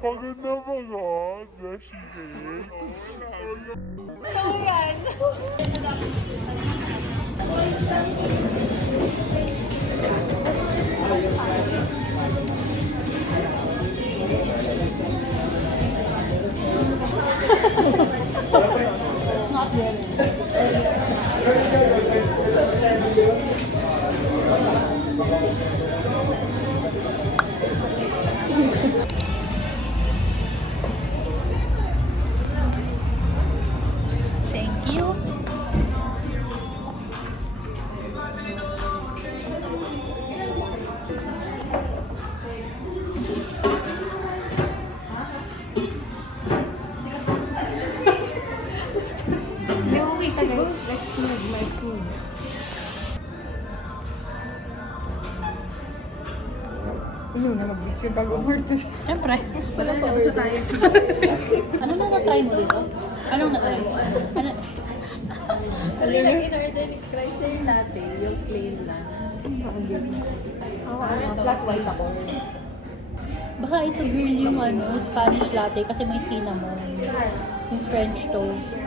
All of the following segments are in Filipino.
Pagod na pagod, Beshi Cake. So yan. Not Thank you. Wait, guys. Let's move. Ano na mag-picture bago order? Siyempre. Wala pa order tayo. Ano na na-try mo dito? Anong na-try mo? Ano? Kanina in-order ni Chrysler latte, yung plain lang. Ako, flat white ako. Baka ito girl yung Spanish latte kasi may cinnamon. Yung French toast.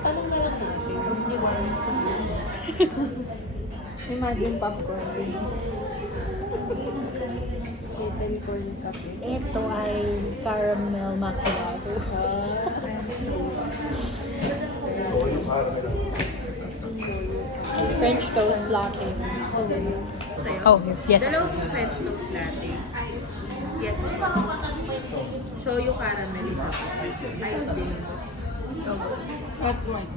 Tanong na lang natin, huwag niyo ba yung sumunod? Imagine popcorn. Little corn cafe. Ito ay caramel macchiato. French toast latte. Sa'yo? Oh, yes. Dalawang French toast latte. Yes. Shoyu caramel isa. Ice din. Flat white.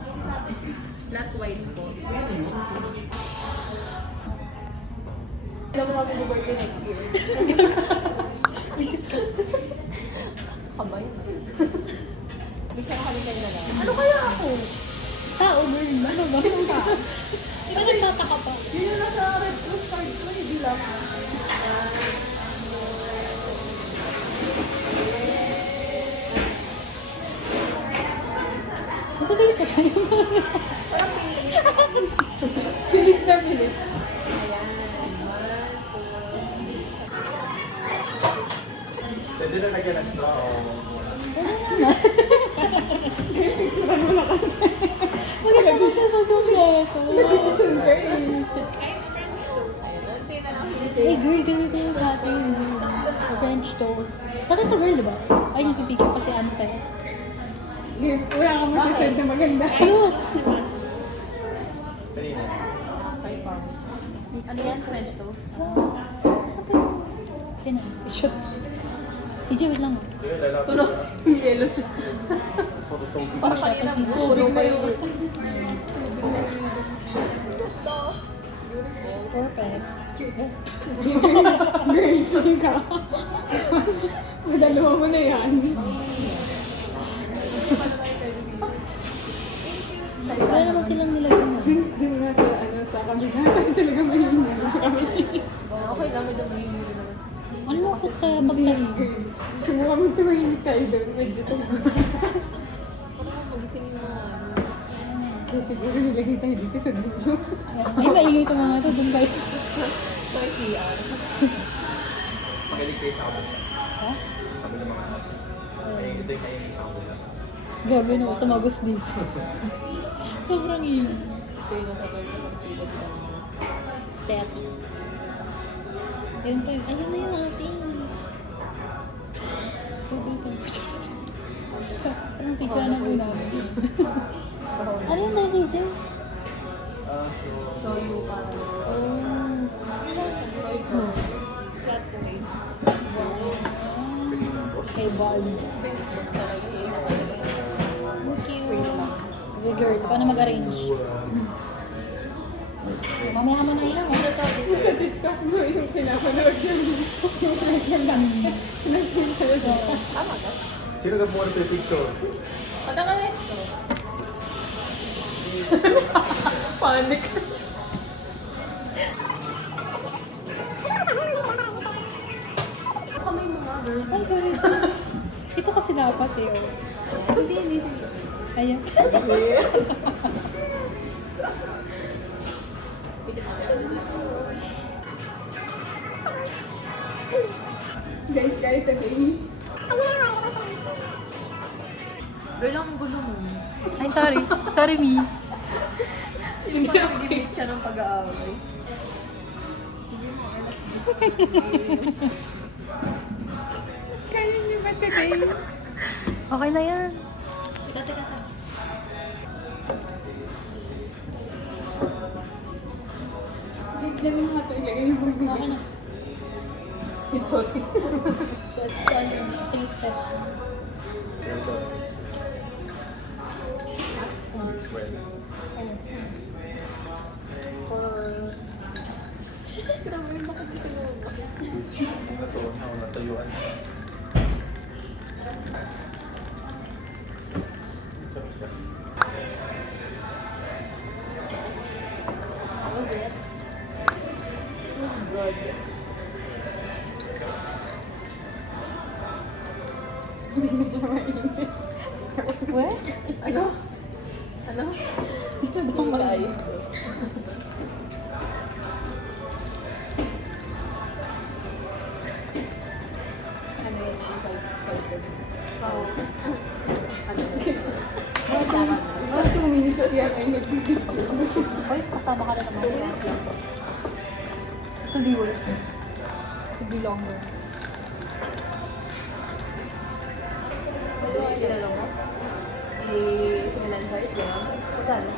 Flat white po. Alam mo namin birthday next year. Visit ka. Kabay. Bisa na kami kayo na lang. Ano kaya ako? Tao, girl. Ano ba? Ito nagtataka pa. Yun yung nasa Red Cross card ko, hindi lang. Nagkagalit ka tayo. Pilit na pilit. Pwede na lagyan ng straw. Picturean mo na kasi. Wala pa ko siya mag-umeso. Nag-decision ka eh. Hey girl, ganito yung ating French toast. Sa atin to girl, di ba? Ay, nagpipicture pa si Ante. Wala kang masasend na maganda. Cute! Kanina. Ano yan? French toast? Sino? Shot. Si Jay, wait lang. Sige, lalapit. Tulo. Yellow. Phototobing. Parang kanina mo. Tubig na yun. Perfect. Girl, saan ka? Madalawa mo na yan. Wala naman silang nilagay mo. Di mo nga sa kabila. Talaga mahina. Okay lang, medyo mahimili naman. Ano mo ako kaya magtahi? Subukan mo tumahimik tayo doon. Medyo ito. Parang magising mo Kaya siguro nilagay tayo dito sa dulo. Ay, maingay ka mga ito. Doon kayo. sa CR. Makilig kayo sa kabos. Ha? Sabi ng mga anak. Ay, ito yung kainin sa kabos. Grabe na tumagos dito. Sobrang ingay. Ito yung nasa pwede ng tulad ka. Aesthetic. Ayun pa yun. Ayun na yung ating. Anong picture na po namin? Ano yung message yun? Shoyu caramel. Oh. Soy sauce. Flat white. Kanina boss. Kay Buzz. French toast talaga eh. Thank you. Okay, girl. Ikaw na mag-arrange. Mamaya mo na yun. Sa TikTok mo yung pinapanood yung nag-film sa'yo dito. Tama ka? Sino ka buwan sa picture? Padang anesto. Panic. Kami mga girl. Ay, sorry. Ito kasi dapat eh. Oh. Hindi. Ayan. Guys, kahit again. Girl, ang gulo mo. Ay, sorry. Sorry, me. Hindi ako gimit siya ng pag-aaway. Sige mo, alas Kaya niyo ba today? Okay na yan. Teka. Diyan mo nga ito ilagay yung Okay bumibig. na. Sorry. So, it's taste test. Mixed well. Natuon ako, natayuan. How was it? What? Ano? Guys. Ano yun? Oo. Ano? 2 minutes yan ay nagbibidyo. Hoy, kasama ka na naman. Could be worse. Could be longer. Ginalo mo? I-franchise, gano'n? Magkano?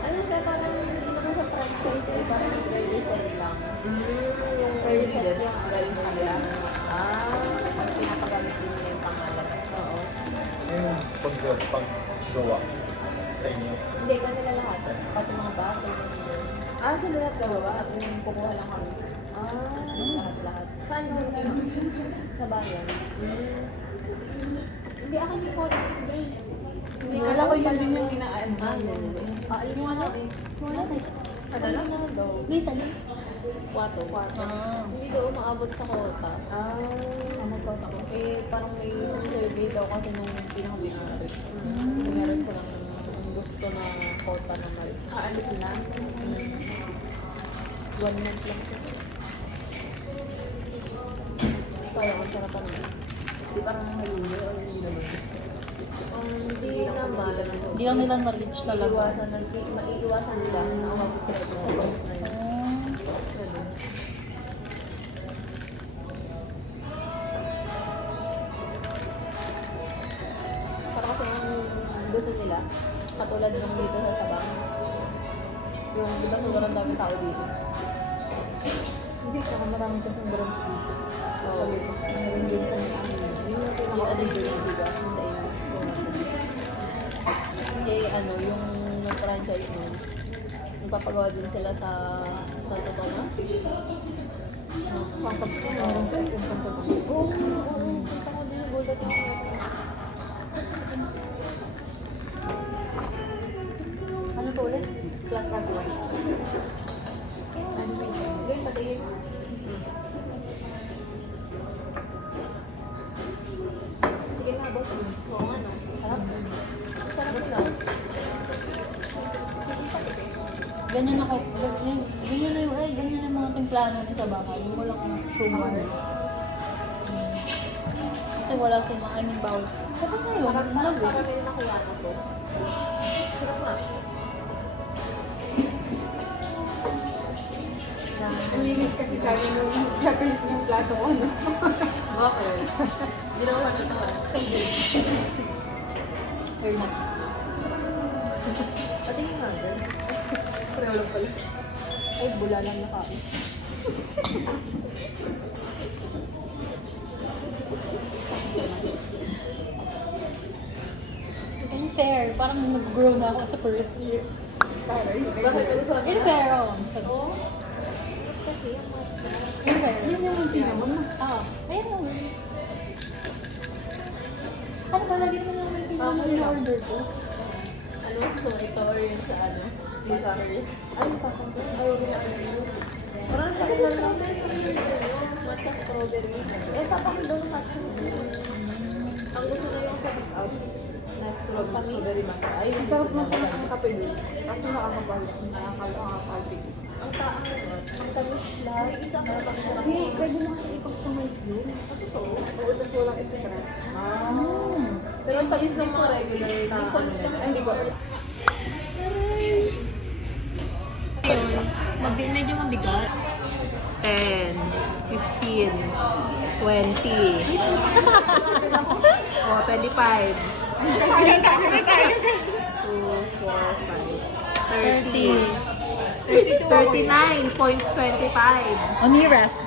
Ano ba, parang hindi naman sa franchise eh, parang nag-resell lang. Yung First set Residence, yung galing sa kanila. Pag pinapagamit din nila yung pangalan. Oo. Yung paggawa sa inyo. Hindi, kanila lahat. Pati mga baso, mga Sila lahat gawa? yung kukuha lang kami. Lahat-lahat. Saan mo? Sa bayan. Hindi, akin yung photos ba eh. Hindi, Kala ko yun din yung inaan. Aalis mo na. Wala na. Ano lang? Daw. Please, alin? Kwato. Ah. Hindi daw maabot sa kota. Nag-kota ko. Eh, parang may survey daw kasi nung pinaka-binari. Meron silang gusto na kota na mal. Aalis na? 1 month lang siya. Kaya ang sarapan mo. Di parang naluli o hindi naman? Hindi naman. Hindi lang nila na-reach talaga. Maiiwasan nila na umabot sila ng kota. Para kasi ang gusto nila, katulad ng dito sa Sabang, yung di ba sobrang daming tao dito. Hindi, saka marami kasing branch dito. So, meron din sa yung pinaka-ano dito, di ba? Sa inyo. Eh, ano, yung nag-franchise nun, magpapagawa din sila sa Santo Tomas. Meron sa SM Santo Tomas. Oo, punta ko din, gulat ako. Ano to ulit? Flat card white. Gawin, patingin. Sige na, boss. Oo nga, no? Sarap. Sarap na. Sige, patingin. Ganyan ako. Ganyan na yung, ganyan na yung mga timplano ni sa baka. Yung walang sugar. Kasi wala si mga, I mean, bawal. Sabi na yun, Parang love it. parang may nakiyana ko. Sarap nga. Uminis kasi sa akin nung kakalit yung plato ko. No? Bakit? Hindi naman halata ka. Very much. Patingin nga, girl. Pareho lang pala. Ay, bula lang nakain. Unfair. Parang nag-grow na ako sa first year. Bakit ano sa Unfair, oh. Kasi yung mas... Unfair. Yun yung cinnamon na. Ah, ayun lang. Ano ba, lagi naman yung cinnamon na order ko. Ano mas gusto mo ito or yun sa ano? Yung sa Paris? Ay, tapos doon. Ayaw rin ano yun. Parang sa akin lang. Matcha strawberry. Eh, tapos doon matcha sila. Ang gusto na yung sa pick out. Na strawberry matcha. Ay, Ang sarap na sarap ng kape doon. Kaso nakakapagpig. Ang tamis lang. Hey, pwede mo kasi i-customize yun. Totoo? Oo, tas walang extra. Pero ang tamis ng mga regular na Hindi ko. Medyo mabigat. 10, 15, 20. Oh, 25. 39.25. O, nearest.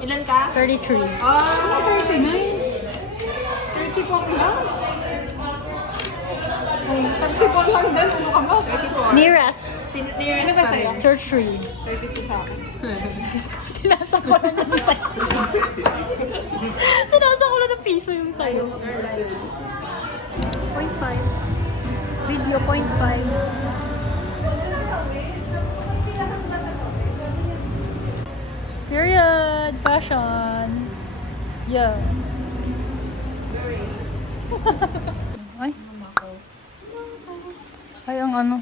Ilan ka? 33. Oh, 30 po lang. 30 po lang din. Ano ka ba? 34. Nearest. Nearest Ano ba pa sa'yo? rin. 33. 32 sa akin. Tinasa ko na ng sa'yo. Tinasa ko na ng piso yung sa'yo. 0.5. Video 0.5. Period. Fashion. Yeah. Ay. Ay, ang ano.